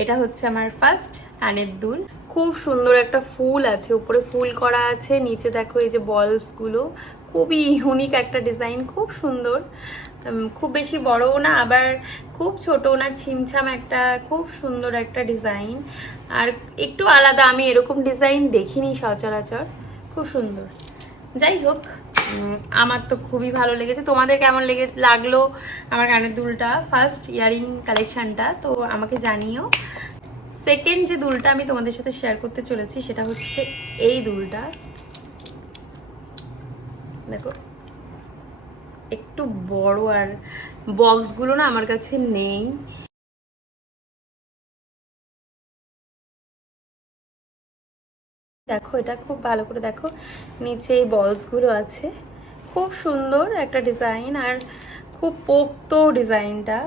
এটা হচ্ছে আমার ফার্স্ট কানের দুল। খুব সুন্দর একটা ফুল আছে, উপরে ফুল করা আছে, নিচে দেখো এই যে বলসগুলো, খুবই ইউনিক একটা ডিজাইন, খুব সুন্দর। খুব বেশি বড়ও না আবার খুব ছোটও না, ছিমছাম একটা খুব সুন্দর একটা ডিজাইন। আর একটু আলাদা, আমি এরকম ডিজাইন দেখিনি সচরাচর, খুব সুন্দর। যাই হোক, আমার তো খুবই ভালো লেগেছে। তোমাদের কেমন লাগলো আমার কানের দুলটা, ফার্স্ট ইয়ারিং কালেকশনটা, তো আমাকে জানিও। সেকেন্ড যে দুলটা আমি তোমাদের সাথে শেয়ার করতে চলেছি সেটা হচ্ছে এই দুলটা। দেখো একটু বড়, আর বক্সগুলো না আমার কাছে নেই। দেখো এটা খুব ভালো করে দেখো, নিচে এই বলসগুলো আছে, খুব সুন্দর একটা ডিজাইন আর খুব পোক্ত ডিজাইনটা।